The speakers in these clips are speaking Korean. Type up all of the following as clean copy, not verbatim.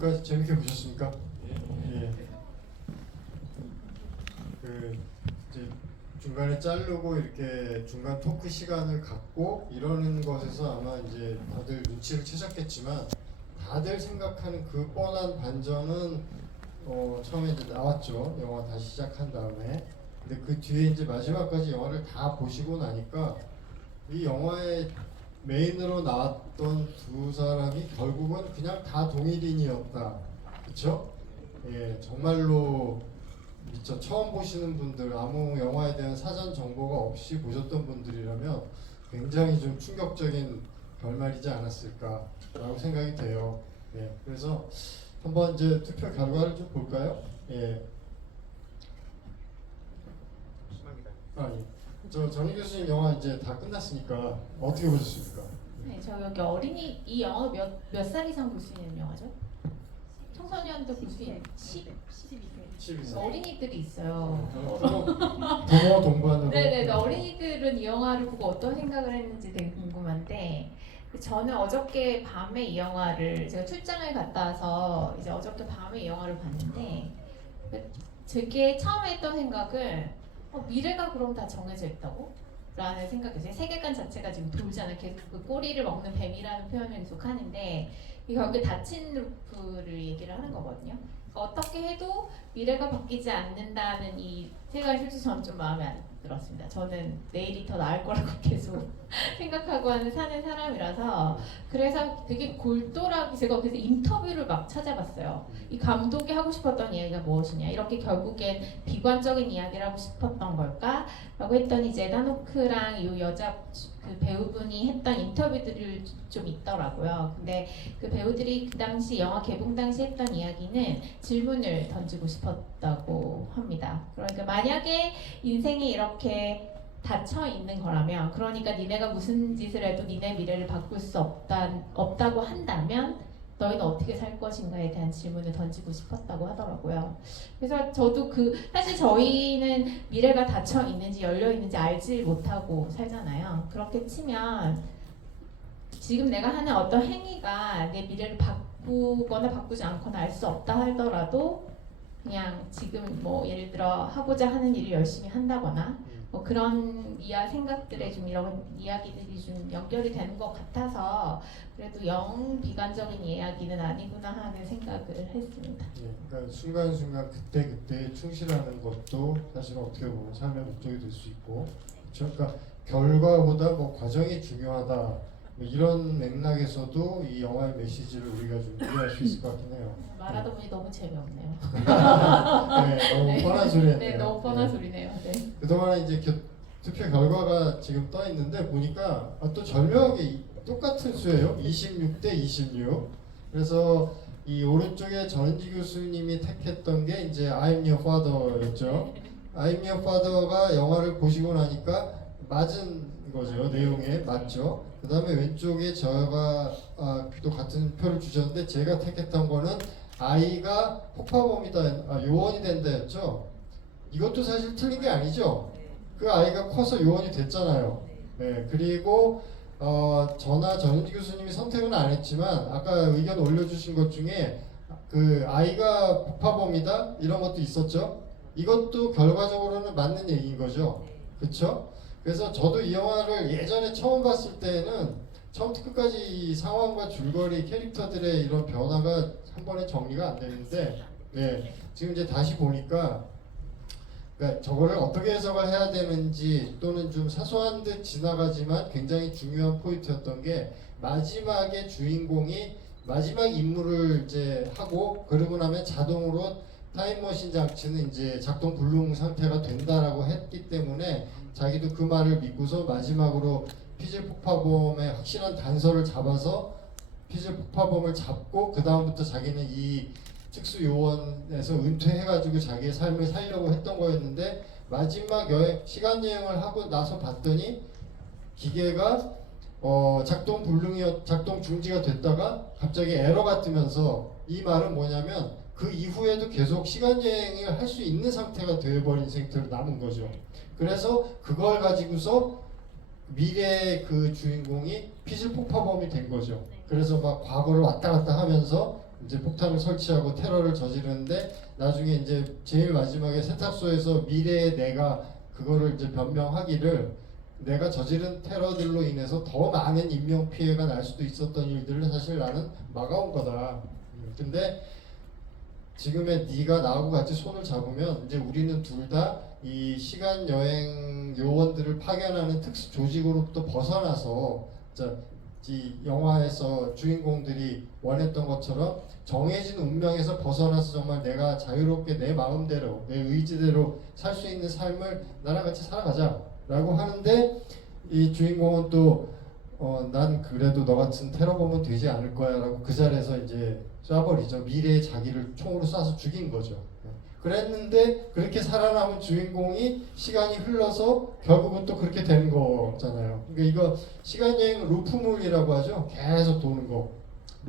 까지 재밌게 보셨습니까? 예. 그 이제 중간에 자르고 이렇게 중간 토크 시간을 갖고 이러는 것에서 아마 이제 다들 눈치를 채셨겠지만 다들 생각하는 그 뻔한 반전은 처음에 이제 나왔죠. 영화 다시 시작한 다음에. 근데 그 뒤에 이제 마지막까지 영화를 다 보시고 나니까 이 영화의 메인으로 나왔던 두 사람이 결국은 그냥 다 동일인이었다. 그쵸? 예, 정말로 미처 처음 보시는 분들, 아무 영화에 대한 사전 정보가 없이 보셨던 분들이라면 굉장히 좀 충격적인 결말이지 않았을까라고 생각이 돼요. 예, 그래서 한번 이제 투표 결과를 좀 볼까요? 예. 예. 정희 교수님 영화 이제 다 끝났으니까 어떻게 보셨습니까? 네, 저 여기 어린이 이 영화 몇 살 이상 볼 수 있는 영화죠? 청소년도 볼 수 있는 12세. 어린이들이 있어요. 부모 동반으로. 네네, 어린이들은 이 영화를 보고 어떤 생각을 했는지 되게 궁금한데 저는 어저께 밤에 이 영화를 제가 출장을 갔다 와서 이제 어저께 밤에 이 영화를 봤는데 되게 처음에 했던 생각을 미래가 그럼 다 정해져 있다고? 라는 생각이었어요. 세계관 자체가 지금 돌잖아요. 계속 그 꼬리를 먹는 뱀이라는 표현을 계속 하는데 이 결국에 닫힌 루프를 얘기를 하는 거거든요. 그러니까 어떻게 해도 미래가 바뀌지 않는다는 이 생각이 솔직히 저는 좀 마음에 안 들었습니다. 저는 내일이 더 나을 거라고 계속 생각하고 사는 사람이라서 그래서 되게 골똘하게 제가 그래서 인터뷰를 막 찾아봤어요. 이 감독이 하고 싶었던 이야기가 무엇이냐, 이렇게 결국엔 비관적인 이야기를 하고 싶었던 걸까? 라고 했더니 제다노크랑 이 여자 그 배우분이 했던 인터뷰들이 좀 있더라고요. 근데 그 배우들이 그 당시 영화 개봉 당시 했던 이야기는 질문을 던지고 싶었다고 합니다. 그러니까 만약에 인생이 이렇게 닫혀 있는 거라면, 그러니까 니네가 무슨 짓을 해도 니네 미래를 바꿀 수 없다고 한다면 너희는 어떻게 살 것인가에 대한 질문을 던지고 싶었다고 하더라고요. 그래서 저도 사실 저희는 미래가 닫혀 있는지 열려 있는지 알지 못하고 살잖아요. 그렇게 치면 지금 내가 하는 어떤 행위가 내 미래를 바꾸거나 바꾸지 않거나 알 수 없다 하더라도 그냥 지금 뭐 예를 들어 하고자 하는 일을 열심히 한다거나 뭐 그런 생각들에 좀 이런 이야기들이 좀 연결이 되는 것 같아서 그래도 영 비관적인 이야기는 아니구나 하는 생각을 했습니다. 예, 그러니까 순간순간 그때 충실하는 것도 사실 어떻게 보면 삶의 목적이 될 수 있고, 그렇죠? 그러니까 결과보다 뭐 과정이 중요하다, 뭐 이런 맥락에서도 이 영화의 메시지를 우리가 좀 이해할 수 있을 것 같긴 해요. 말하다 보니 너무 재미없네요. 네, 너무 네. 뻔한 소리네요. 네, 너무 뻔한 소리네요. 네. 그동안에 이제 투표 결과가 지금 떠 있는데 보니까 또 절묘하게 똑같은 수예요. 26대 26. 그래서 이 오른쪽에 전은지 교수님이 택했던 게 이제 I'm Your Father였죠. I'm Your Father가 영화를 보시고 나니까 맞은 거죠. 내용에 맞죠. 그 다음에 왼쪽에 제가 또 같은 표를 주셨는데 제가 택했던 거는 아이가 폭파범이다, 요원이 된다였죠. 이것도 사실 틀린 게 아니죠. 그 아이가 커서 요원이 됐잖아요. 네, 그리고 저나 전은지 교수님이 선택은 안 했지만 아까 의견 올려주신 것 중에 그 아이가 폭파범이다 이런 것도 있었죠. 이것도 결과적으로는 맞는 얘기인 거죠. 그렇죠? 그래서 저도 이 영화를 예전에 처음 봤을 때는 처음부터 끝까지 이 상황과 줄거리 캐릭터들의 이런 변화가 한 번에 정리가 안 되는데, 네, 지금 이제 다시 보니까 그러니까 저거를 어떻게 해석을 해야 되는지 또는 좀 사소한 듯 지나가지만 굉장히 중요한 포인트였던 게 마지막에 주인공이 마지막 임무를 이제 하고 그러고 나면 자동으로 타임머신 장치는 이제 작동 불능 상태가 된다라고 했기 때문에 자기도 그 말을 믿고서 마지막으로 피질 폭파범의 확실한 단서를 잡아서 피질 폭파범을 잡고 그 다음부터 자기는 이 특수 요원에서 은퇴해가지고 자기의 삶을 살려고 했던 거였는데 마지막 시간 여행을 하고 나서 봤더니 기계가 작동 중지가 됐다가 갑자기 에러가 뜨면서 이 말은 뭐냐면 그 이후에도 계속 시간 여행을 할 수 있는 상태가 되어버린 상태로 남은 거죠. 그래서 그걸 가지고서 미래의 그 주인공이 피질 폭파범이 된 거죠. 그래서 막 과거를 왔다 갔다 하면서 이제 폭탄을 설치하고 테러를 저지르는데 나중에 이제 제일 마지막에 세탁소에서 미래의 내가 그거를 이제 변명하기를 내가 저지른 테러들로 인해서 더 많은 인명 피해가 날 수도 있었던 일들을 사실 나는 막아온 거다. 근데 지금의 네가 나하고 같이 손을 잡으면 이제 우리는 둘 다 이 시간 여행 요원들을 파견하는 특수 조직으로부터 벗어나서 이 영화에서 주인공들이 원했던 것처럼 정해진 운명에서 벗어나서 정말 내가 자유롭게 내 마음대로 내 의지대로 살 수 있는 삶을 나랑 같이 살아가자라고 하는데 이 주인공은 또 난 그래도 너 같은 테러범은 되지 않을 거야라고 그 자리에서 이제 쏴버리죠. 미래의 자기를 총으로 쏴서 죽인 거죠. 그랬는데 그렇게 살아남은 주인공이 시간이 흘러서 결국은 또 그렇게 되는 거잖아요. 그러니까 이거 시간여행 루프물이라고 하죠. 계속 도는 거.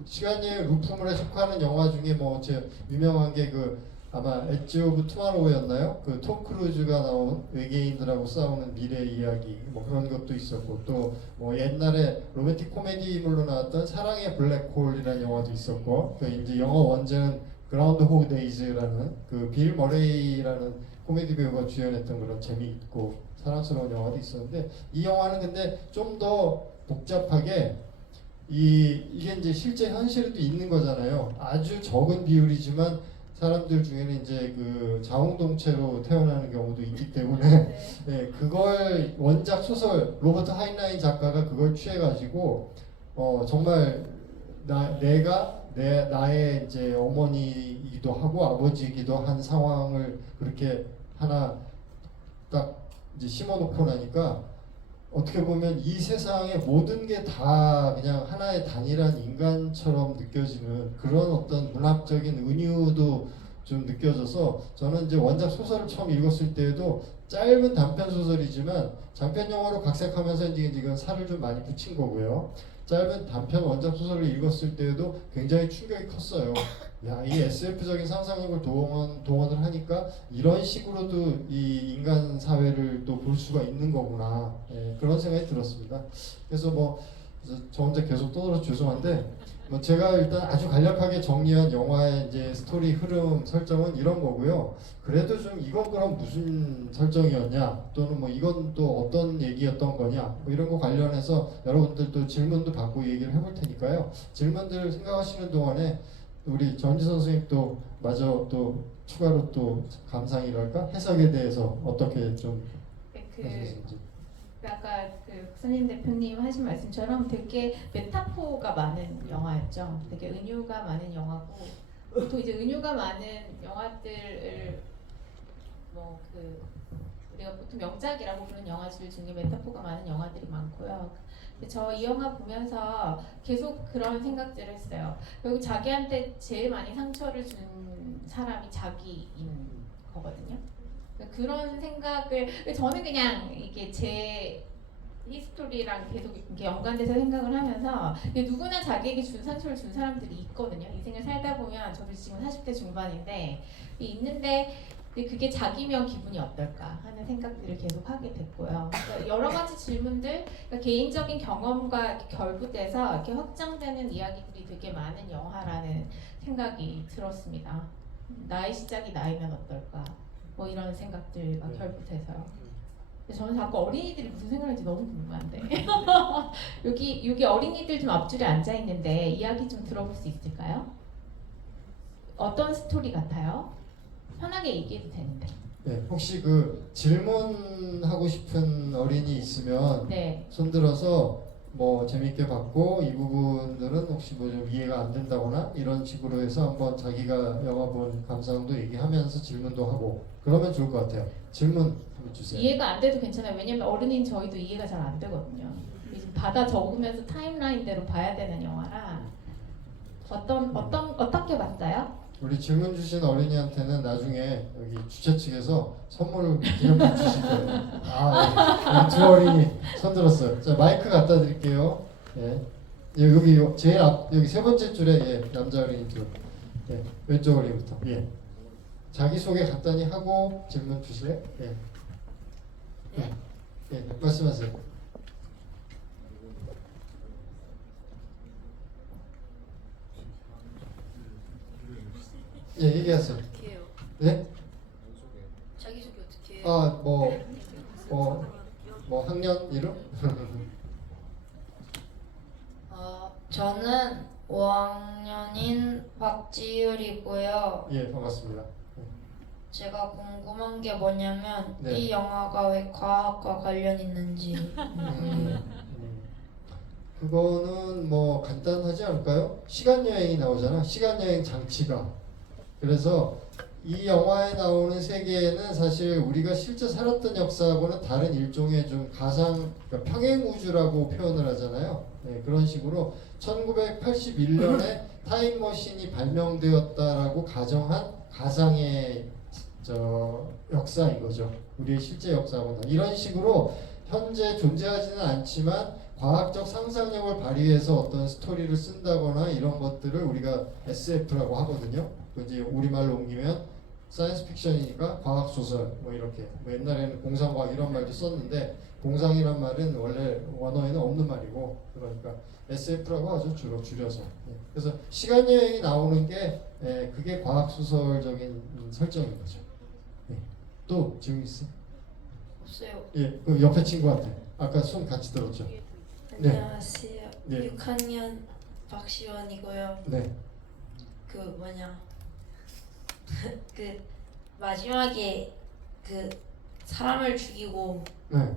시간여행 루프물에 속하는 영화 중에 뭐 제 유명한 게 그 아마 엣지 오브 투마로우였나요? 그 톰 크루즈가 나온 외계인들하고 싸우는 미래 이야기 뭐 그런 것도 있었고 또 뭐 옛날에 로맨틱 코미디물로 나왔던 사랑의 블랙홀이라는 영화도 있었고 그 이제 영어 원제는 그라운드 호그 데이즈라는 그 빌 머레이라는 코미디 배우가 주연했던 그런 재미있고 사랑스러운 영화도 있었는데 이 영화는 근데 좀 더 복잡하게 이게 이제 실제 현실에도 있는 거잖아요. 아주 적은 비율이지만 사람들 중에는 이제 그 자웅동체로 태어나는 경우도 있기 때문에 네, 그걸 원작 소설 로버트 하인라인 작가가 그걸 취해가지고 정말 나의 이제 어머니이기도 하고 아버지이기도 한 상황을 그렇게 하나 딱 이제 심어놓고 나니까 어떻게 보면 이 세상의 모든 게 다 그냥 하나의 단일한 인간처럼 느껴지는 그런 어떤 문학적인 은유도 좀 느껴져서 저는 이제 원작 소설을 처음 읽었을 때에도 짧은 단편 소설이지만 장편 영화로 각색하면서 이제 이건 살을 좀 많이 붙인 거고요. 짧은 단편 원작 소설을 읽었을 때에도 굉장히 충격이 컸어요. 야, 이 SF적인 상상력을 동원을 하니까 이런 식으로도 이 인간 사회를 또 볼 수가 있는 거구나. 예, 그런 생각이 들었습니다. 그래서 저 혼자 계속 떠들어서 죄송한데 제가 일단 아주 간략하게 정리한 영화의 이제 스토리 흐름 설정은 이런 거고요. 그래도 좀 이건 그럼 무슨 설정이었냐 또는 뭐 이건 또 어떤 얘기였던 거냐 뭐 이런 거 관련해서 여러분들 또 질문도 받고 얘기를 해볼 테니까요. 질문들 생각하시는 동안에 우리 전지 선생님 또 마저 또 추가로 또 감상이랄까 해석에 대해서 어떻게 좀 하셨는지. 아까 그 국선인 대표님 하신 말씀처럼 되게 메타포가 많은 영화였죠. 되게 은유가 많은 영화고 또 이제 은유가 많은 영화들을 뭐 그 우리가 보통 명작이라고 부르는 영화들 중에 메타포가 많은 영화들이 많고요. 저 이 영화 보면서 계속 그런 생각들을 했어요. 결국 자기한테 제일 많이 상처를 준 사람이 자기인 거거든요. 그런 생각을 저는 그냥 이게 제 히스토리랑 계속 이렇게 연관돼서 생각을 하면서 누구나 자기에게 준 상처를 준 사람들이 있거든요. 인생을 살다 보면 저도 지금 40대 중반인데 있는데 그게 자기면 기분이 어떨까 하는 생각들을 계속 하게 됐고요. 그러니까 여러 가지 질문들, 그러니까 개인적인 경험과 결부돼서 이렇게 확장되는 이야기들이 되게 많은 영화라는 생각이 들었습니다. 나의 시작이 나이면 어떨까? 뭐 이런 생각들과 결부돼서요. 저는 자꾸 어린이들이 무슨 생각할지 너무 궁금한데 여기 어린이들 좀 앞줄에 앉아 있는데 이야기 좀 들어볼 수 있을까요? 어떤 스토리 같아요? 편하게 얘기해도 되는데. 네, 혹시 그 질문하고 싶은 어린이 있으면 네. 손들어서 뭐 재밌게 봤고 이 부분들은 혹시 뭐 좀 이해가 안 된다거나 이런 식으로 해서 한번 자기가 영화 본 감상도 얘기하면서 질문도 하고 그러면 좋을 것 같아요. 질문 한번 주세요. 이해가 안 돼도 괜찮아요. 왜냐면 어른인 저희도 이해가 잘 안 되거든요. 받아 적으면서 타임라인대로 봐야 되는 영화라 어떻게 봤어요? 우리 질문 주신 어린이한테는 나중에 여기 주최 측에서 선물 기념품 주실 거예요. 아, 네. 두 어린이 손 들었어요. 자, 마이크 갖다 드릴게요. 예. 여기 제일 여기 세 번째 줄에 예, 남자 어린이 둘. 예, 왼쪽 어린이부터. 예. 자기 소개 간단히 하고 질문 주실래요? 예. 예. 예, 말씀하세요. 예, 얘기하세요. 어떻게 해요? 네? 자기소개 어떻게 해요? 아, 뭐 학년 이름? 저는 5학년인 박지율이고요. 예, 반갑습니다. 제가 궁금한 게 뭐냐면 네. 이 영화가 왜 과학과 관련 있는지. 그거는 뭐 간단하지 않을까요? 시간 여행이 나오잖아. 시간 여행 장치가. 그래서 이 영화에 나오는 세계에는 사실 우리가 실제 살았던 역사하고는 다른 일종의 좀 가상, 그러니까 평행 우주라고 표현을 하잖아요. 네, 그런 식으로 1981년에 타임머신이 발명되었다라고 가정한 가상의 역사인 거죠. 우리의 실제 역사하고는 이런 식으로 현재 존재하지는 않지만 과학적 상상력을 발휘해서 어떤 스토리를 쓴다거나 이런 것들을 우리가 SF라고 하거든요. 이제 우리말로 옮기면 사이언스 픽션이니까 과학 소설 뭐 이렇게 뭐 옛날에는 공상과학 이런 말도 썼는데 공상이란 말은 원래 원어에는 없는 말이고 그러니까 SF라고 하죠. 주로 줄여서. 그래서 시간 여행이 나오는 게 그게 과학 소설적인 설정인 거죠. 또 질문 있어? 없어요. 예, 그 옆에 친구한테 아까 손 같이 들었죠. 네. 안녕하세요. 네. 6학년 박시원이고요. 네. 그 뭐냐 그 마지막에 그 사람을 죽이고 네.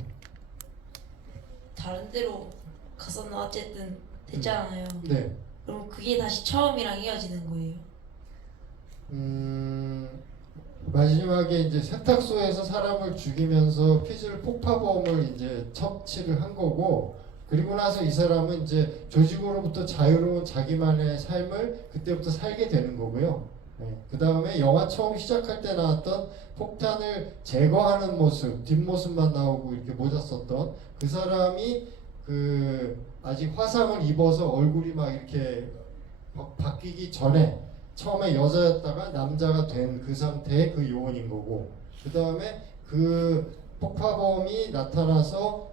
다른 데로 갔었나 어쨌든 됐잖아요. 네. 그럼 그게 다시 처음이랑 이어지는 거예요. 마지막에 이제 세탁소에서 사람을 죽이면서 피즐 폭파범을 이제 처치를 한 거고 그리고 나서 이 사람은 이제 조직으로부터 자유로운 자기만의 삶을 그때부터 살게 되는 거고요. 네. 그 다음에 영화 처음 시작할 때 나왔던 폭탄을 제거하는 모습, 뒷모습만 나오고 이렇게 모자 썼던 그 사람이 그 아직 화상을 입어서 얼굴이 막 이렇게 바뀌기 전에 처음에 여자였다가 남자가 된 그 상태의 그 요원인 거고 그 다음에 그 폭파범이 나타나서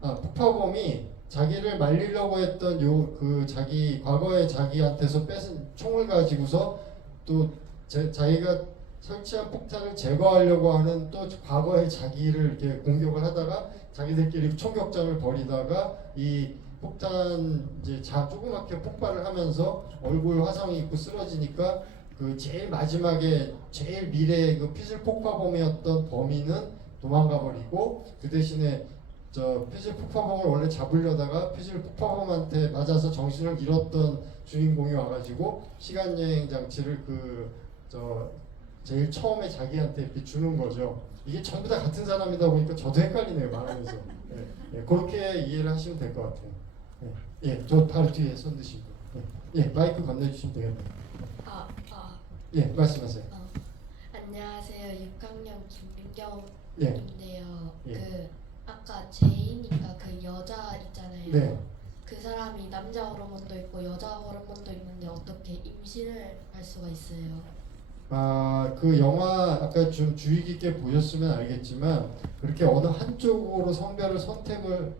폭파범이 자기를 말리려고 했던 그 자기 과거의 자기한테서 뺏은 총을 가지고서 또 자기가 설치한 폭탄을 제거하려고 하는 또 과거의 자기를 이렇게 공격을 하다가 자기들끼리 총격전을 벌이다가 이 폭탄 이제 조그맣게 폭발을 하면서 얼굴 화상이 있고 쓰러지니까 그 제일 마지막에 제일 미래의 그 피즐 폭파범이었던 범인은 도망가 버리고 그 대신에 피즐 폭파범을 원래 잡으려다가 피즐 폭파범한테 맞아서 정신을 잃었던 주인공이 와가지고 시간 여행 장치를 제일 처음에 자기한테 이렇게 주는 거죠. 이게 전부 다 같은 사람이다 보니까 저도 헷갈리네요 말하면서. 그렇게 이해를 하시면 될 것 같아요. 저 바로 뒤에 손 드시고. 마이크 건네주시면 되겠네요. 말씀하세요. 안녕하세요. 6학년 김민경인데요. 예. 그 아까 제이니까 그 여자 있잖아요. 네. 그 사람이 남자 호르몬도 있고 여자 호르몬도 있는데 어떻게 임신을 할 수가 있어요? 그 영화 아까 좀 주의 깊게 보셨으면 알겠지만 그렇게 어느 한쪽으로 성별을 선택을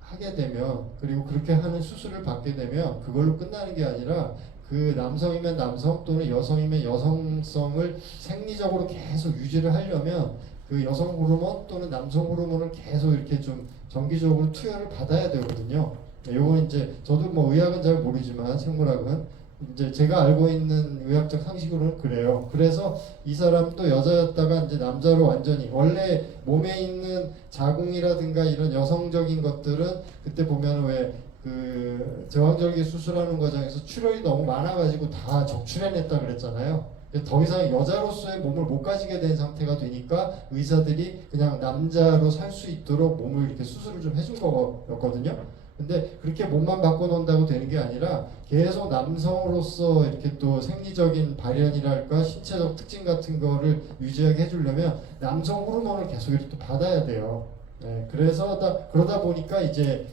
하게 되면 그리고 그렇게 하는 수술을 받게 되면 그걸로 끝나는 게 아니라 그 남성이면 남성 또는 여성이면 여성성을 생리적으로 계속 유지를 하려면 그 여성 호르몬 또는 남성 호르몬을 계속 이렇게 좀 정기적으로 투여를 받아야 되거든요. 요건 이제 저도 뭐 의학은 잘 모르지만 생물학은 이제 제가 알고 있는 의학적 상식으로는 그래요. 그래서 이 사람도 여자였다가 이제 남자로 완전히 원래 몸에 있는 자궁이라든가 이런 여성적인 것들은 그때 보면 왜 그 제왕절개 수술하는 과정에서 출혈이 너무 많아가지고 다 적출해냈다 그랬잖아요. 더 이상 여자로서의 몸을 못 가지게 된 상태가 되니까 의사들이 그냥 남자로 살 수 있도록 몸을 이렇게 수술을 좀 해준 거였거든요. 근데 그렇게 몸만 바꿔놓는다고 되는 게 아니라 계속 남성으로서 이렇게 또 생리적인 발현이랄까 신체적 특징 같은 거를 유지하게 해주려면 남성 호르몬을 계속 이렇게 또 받아야 돼요. 그래서 그러다 보니까 이제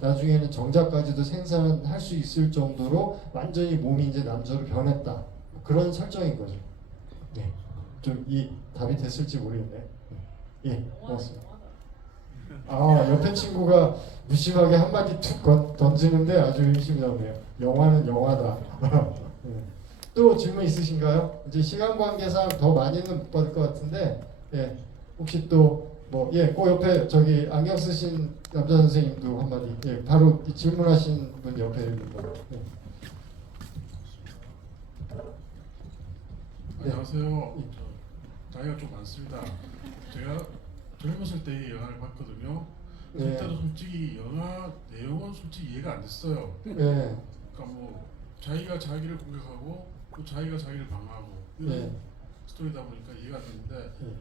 나중에는 정자까지도 생산할 수 있을 정도로 완전히 몸이 이제 남자로 변했다. 그런 설정인 거죠. 좀 이 답이 됐을지 모르겠네. 고맙습니다. 옆에 친구가 무심하게 한마디 툭 던지는데 아주 의심이 나네요. 영화는 영화다. 또 질문 있으신가요? 이제 시간 관계상 더 많이는 못 받을 것 같은데 예 혹시 또 뭐 예 그 옆에 저기 안경 쓰신 남자 선생님도 한마디 예 바로 이 질문하신 분 옆에 있는 분 예. 안녕하세요. 저 나이가 좀 많습니다. 제가 젊었을 때 이 영화를 봤거든요. 네. 그때도 솔직히 영화 내용은 솔직히 이해가 안 됐어요. 예. 그러니까 뭐 자기가 자기를 공격하고 또 자기가 자기를 방어하고 이런 예. 스토리다 보니까 이해가 안 되는데 예.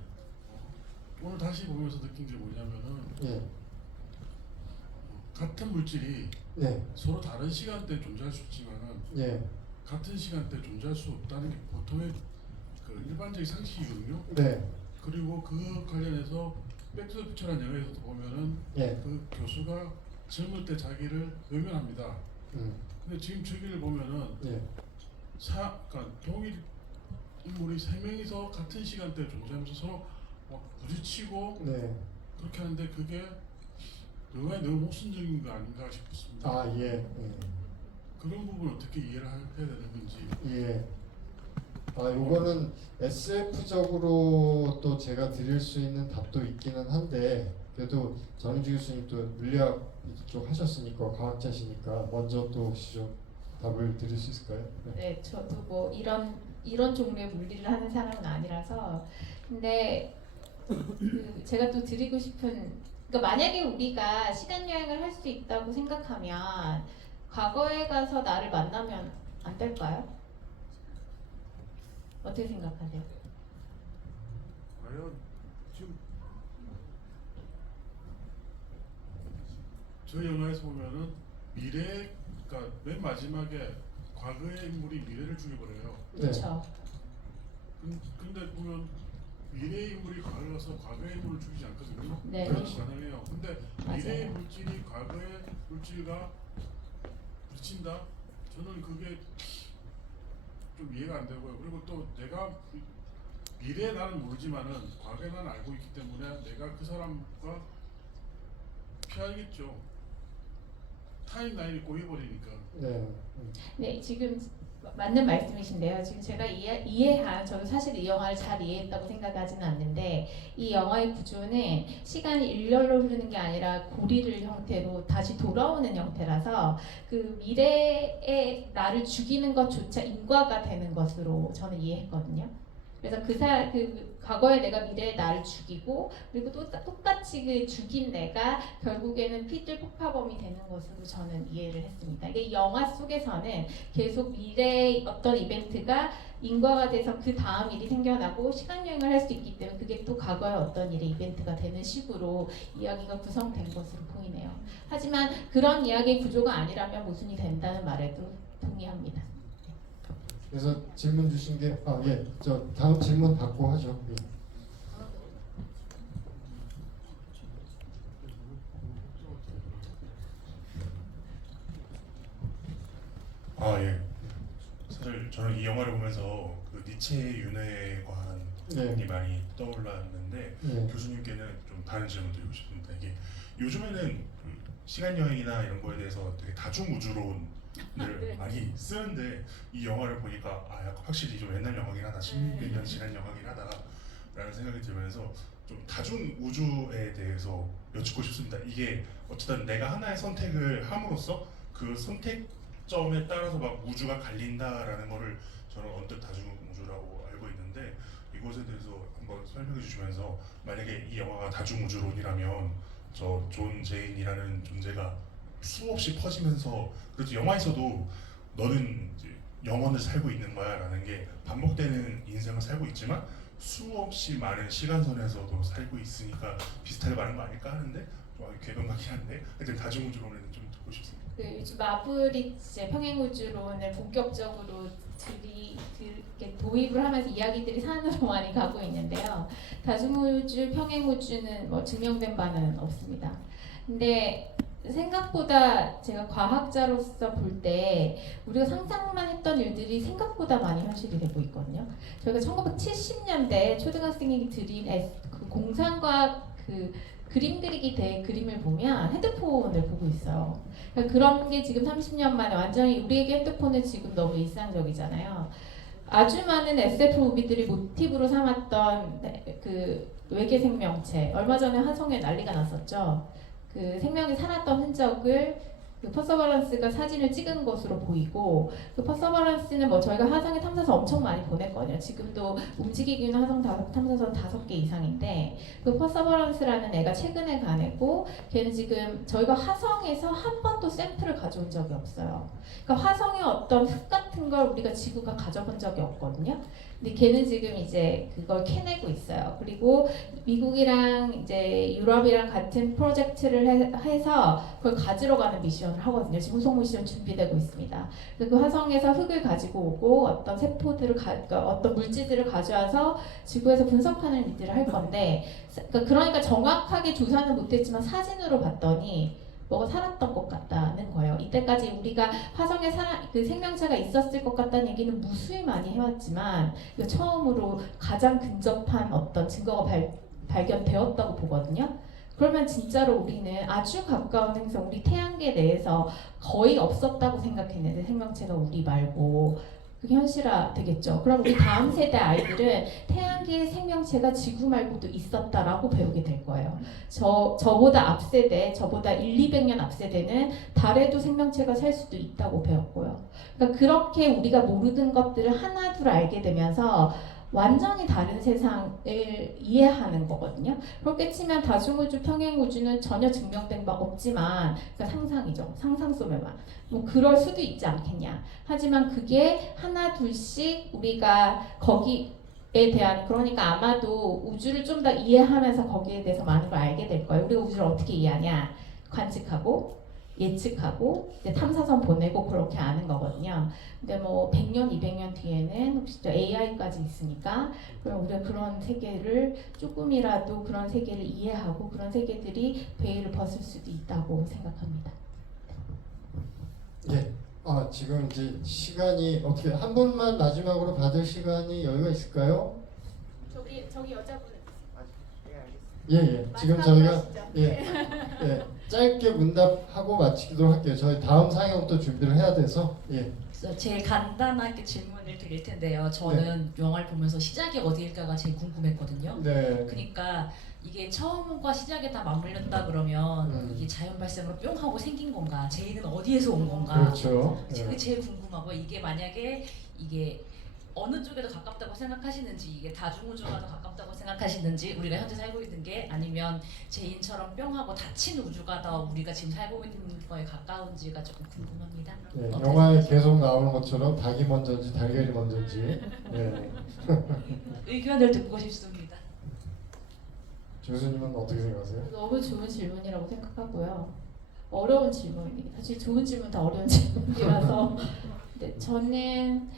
오늘 다시 보면서 느낀 게 뭐냐면은 예. 같은 물질이 네. 서로 다른 시간대에 존재할 수 있지만은 예. 같은 시간대에 존재할 수 없다는 게 보통의 그 일반적인 상식이거든요. 네. 그리고 그 관련해서 백투더퓨처라는 영화에서도 보면은 예. 그 교수가 젊을 때 자기를 외면합니다. 근데 지금 저기를 보면은 예. 그러니까 동일 인물이 세 명이서 같은 시간대에 존재하면서 서로 막 부딪히고 네. 그렇게 하는데 그게 영화에 너무 모순적인 거 아닌가 싶습니다. 아 예. 예. 그런 부분 어떻게 이해를 해야 되는 건지. 예. 아 요거는 SF적으로 또 제가 드릴 수 있는 답도 있기는 한데 그래도 전은주 교수님 또 물리학 쪽 하셨으니까 과학자시니까 먼저 또 혹시 좀 답을 드릴 수 있을까요? 네. 네, 저도 뭐 이런 종류의 물리를 하는 사람은 아니라서 근데 그 제가 또 드리고 싶은 그러니까 만약에 우리가 시간 여행을 할 수 있다고 생각하면 과거에 가서 나를 만나면 안 될까요? 어떻게 생각하세요? 과연 지금 저 영화에서 보면은 그러니까 맨 마지막에 과거의 인물이 미래를 죽여버려요. 네. 그렇죠. 근데 보면 미래의 인물이 과거에 가서 과거의 인물을 죽이지 않거든요. 네. 그건 가능해요. 근데 미래의 맞아요. 물질이 과거의 물질과 부딪힌다? 저는 그게 좀 이해가 안 되고요. 그리고 또 내가 미래의 나는 모르지만은 과거의 나는 알고 있기 때문에 내가 그 사람과 피하겠죠. 타임라인이 꼬여버리니까. 네. 네, 지금 맞는 말씀이신데요. 지금 제가 이해한 저도 사실 이 영화를 잘 이해했다고 생각하지는 않는데 이 영화의 구조는 시간이 일렬로 흐르는 게 아니라 고리를 형태로 다시 돌아오는 형태라서 그 미래의 나를 죽이는 것조차 인과가 되는 것으로 저는 이해했거든요. 그래서 그 과거에 내가 미래의 나를 죽이고 그리고 또 똑같이 그 죽인 내가 결국에는 피들 폭파범이 되는 것으로 저는 이해를 했습니다. 이게 영화 속에서는 계속 미래의 어떤 이벤트가 인과가 돼서 그 다음 일이 생겨나고 시간 여행을 할 수 있기 때문에 그게 또 과거의 어떤 일의 이벤트가 되는 식으로 이야기가 구성된 것으로 보이네요. 하지만 그런 이야기의 구조가 아니라면 모순이 된다는 말에도 동의합니다. 그래서 질문 주신 게 예. 저 다음 질문 받고 하죠. 예. 예. 사실 저는 이 영화를 보면서 그 니체의 윤회에 관한 네. 부분이 많이 떠올랐는데 네. 교수님께는 좀 다른 질문 드리고 싶습니다. 이게 요즘에는 그 시간 여행이나 이런 거에 대해서 되게 다중 우주론을 네. 많이 쓰는데 이 영화를 보니까 약간 확실히 좀 옛날 영화긴 하다, 10몇 년 지난 영화긴 하다라는 생각이 들면서 좀 다중 우주에 대해서 여쭙고 싶습니다. 이게 어쨌든 내가 하나의 선택을 함으로써 그 선택점에 따라서 막 우주가 갈린다라는 거를 저는 언뜻 다중 우주라고 알고 있는데 이것에 대해서 한번 설명해 주시면서 만약에 이 영화가 다중 우주론이라면 저 존 제인이라는 존재가 수없이 퍼지면서 그래서 영화에서도 너는 이제 영원을 살고 있는 거야라는 게 반복되는 인생을 살고 있지만 수없이 많은 시간선에서도 살고 있으니까 비슷하게 말한 거 아닐까 하는데 좀 궤변같긴 한데 하여튼 다중우주론에는 좀 듣고 싶습니다. 그 요즘 마블이 이제 평행우주론을 본격적으로 이렇게 도입을 하면서 이야기들이 산으로 많이 가고 있는데요. 다중우주, 평행우주는 뭐 증명된 바는 없습니다. 근데 생각보다 제가 과학자로서 볼 때 우리가 상상만 했던 일들이 생각보다 많이 현실이 되고 있거든요. 저희가 1970년대 초등학생이 드린 그 공상과학 그 그림 그리기 대회 그림을 보면 핸드폰을 보고 있어요. 그러니까 그런 게 지금 30년 만에 완전히 우리에게 핸드폰은 지금 너무 일상적이잖아요. 아주 많은 SF 무비들이 모티브로 삼았던 그 외계 생명체 얼마 전에 화성에 난리가 났었죠. 그 생명이 살았던 흔적을 그 퍼서버런스가 사진을 찍은 것으로 보이고 그 퍼서버런스는 뭐 저희가 화성에 탐사선 엄청 많이 보냈거든요. 지금도 움직이고 있는 화성 탐사선 5개 이상인데 그 퍼서버런스라는 애가 최근에 간 애고 걔는 지금 저희가 화성에서 한 번도 샘플을 가져온 적이 없어요. 그러니까 화성의 어떤 흙 같은 걸 우리가 지구가 가져본 적이 없거든요. 근데 걔는 지금 이제 그걸 캐내고 있어요. 그리고 미국이랑 이제 유럽이랑 같은 프로젝트를 해서 그걸 가지러 가는 미션을 하거든요. 지금 후속 미션 준비되고 있습니다. 그 화성에서 흙을 가지고 오고 어떤 세포들을 그러니까 어떤 물질들을 가져와서 지구에서 분석하는 일들을 할 건데, 그러니까 정확하게 조사는 못했지만 사진으로 봤더니 뭐가 살았던 것 같다는 거예요. 이때까지 우리가 화성에 그 생명체가 있었을 것 같다는 얘기는 무수히 많이 해왔지만 이거 처음으로 가장 근접한 어떤 증거가 발견되었다고 보거든요. 그러면 진짜로 우리는 아주 가까운 행성, 우리 태양계 내에서 거의 없었다고 생각했는데 생명체가 우리 말고 그게 현실화 되겠죠. 그럼 우리 다음 세대 아이들은 태양계의 생명체가 지구 말고도 있었다라고 배우게 될 거예요. 저보다 앞세대, 저보다 200년 앞세대는 달에도 생명체가 살 수도 있다고 배웠고요. 그러니까 그렇게 우리가 모르는 것들을 하나둘 알게 되면서 완전히 다른 세상을 이해하는 거거든요. 그렇게 치면 다중우주, 평행우주는 전혀 증명된 바 없지만 그러니까 상상이죠. 상상 속에만. 뭐 그럴 수도 있지 않겠냐. 하지만 그게 하나 둘씩 우리가 거기에 대한, 그러니까 아마도 우주를 좀 더 이해하면서 거기에 대해서 많은 걸 알게 될 거예요. 우리가 우주를 어떻게 이해하냐. 관측하고 예측하고 이제 탐사선 보내고 그렇게 아는 거거든요. 근데 뭐 100년, 200년 뒤에는 혹시 또 AI까지 있으니까 그럼 우리가 그런 세계를 조금이라도 그런 세계를 이해하고 그런 세계들이 베일을 벗을 수도 있다고 생각합니다. 예. 지금 이제 시간이 어떻게 한 분만 마지막으로 받을 시간이 여유가 있을까요? 저기 여자분. 예. 지금 저희가 짧게 문답하고 마치도록 할게요. 저희 다음 상영 또 준비를 해야 돼서. 예. 제일 간단하게 질문을 드릴 텐데요. 저는 영화를 보면서 시작이 어디일까가 제일 궁금했거든요. 네. 그러니까 이게 처음과 시작에 다 맞물렸다 그러면 이게 자연 발생으로 뿅 하고 생긴 건가? 제이는 어디에서 온 건가? 그렇죠. 그게 제일 궁금하고, 이게 만약에 이게 어느 쪽에 더 가깝다고 생각하시는지, 이게 다중우주가 더 가깝다고 생각하시는지, 우리가 현재 살고 있는 게, 아니면 제인처럼 뿅 하고 닫힌 우주가 더 우리가 지금 살고 있는 거에 가까운지가 조금 궁금합니다. 네, 영화에 계속 나오는 것처럼 닭이 먼저인지 달걀이 먼저인지. 네. 의견을 듣고 싶습니다. 교수님은 어떻게 생각하세요? 너무 좋은 질문이라고 생각하고요. 어려운 질문입니다. 사실 좋은 질문 다 어려운 질문이라서. 근데 저는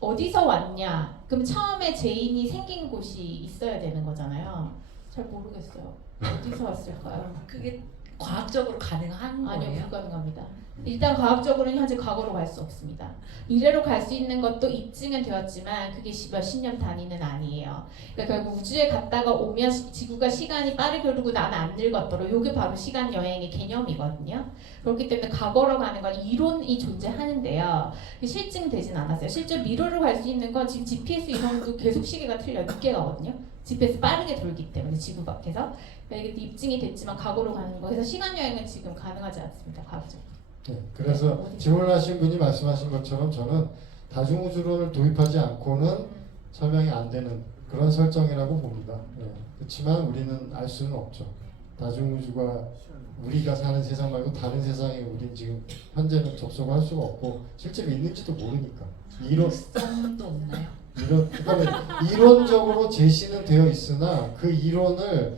어디서 왔냐? 그럼 처음에 제인이 생긴 곳이 있어야 되는 거잖아요. 잘 모르겠어요. 어디서 왔을까요? 그게 과학적으로 가능한 아니요, 거예요? 불가능합니다. 일단 과학적으로는 현재 과거로 갈 수 없습니다. 미래로 갈 수 있는 것도 입증은 되었지만 그게 몇십 년 단위는 아니에요. 그러니까 결국 우주에 갔다가 오면 지구가 시간이 빠르게 흐르고 나는 안 늙었더라. 이게 바로 시간 여행의 개념이거든요. 그렇기 때문에 과거로 가는 건 이론이 존재하는데요. 실증되진 않았어요. 실제 미래로 갈 수 있는 건 지금 GPS 이론도 계속 시계가 틀려요. 늦게 가거든요. GPS 빠르게 돌기 때문에 지구 밖에서. 그러니까 이게 입증이 됐지만 과거로 가는 거. 그래서 시간 여행은 지금 가능하지 않습니다. 과학적으로. 네, 그래서 질문하신 분이 말씀하신 것처럼 저는 다중우주론을 도입하지 않고는 설명이 안 되는 그런 설정이라고 봅니다. 네. 그렇지만 우리는 알 수는 없죠. 다중우주가 우리가 사는 세상 말고 다른 세상에 우리는 지금 현재는 접속할 수가 없고 실제로 있는지도 모르니까. 가능성도 없나요? 그러니까 이론적으로 제시는 되어 있으나 그 이론을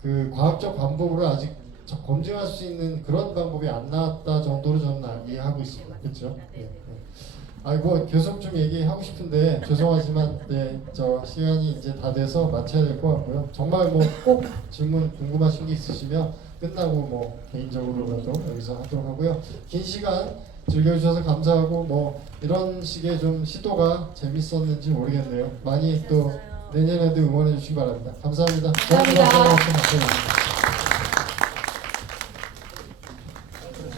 그 과학적 방법으로 아직 검증할 수 있는 그런 방법이 안 나왔다 정도로 저는 이해하고 있습니다. 그렇죠? 네. 뭐 계속 좀 얘기하고 싶은데 죄송하지만 저 시간이 이제 다 돼서 마쳐야 될 것 같고요. 정말 뭐 꼭 질문 궁금하신 게 있으시면 끝나고 뭐 개인적으로라도 여기서 하도록 하고요. 긴 시간 즐겨주셔서 감사하고 뭐 이런 식의 좀 시도가 재밌었는지 모르겠네요. 많이 또 내년에도 응원해 주시기 바랍니다. 감사합니다. 감사합니다.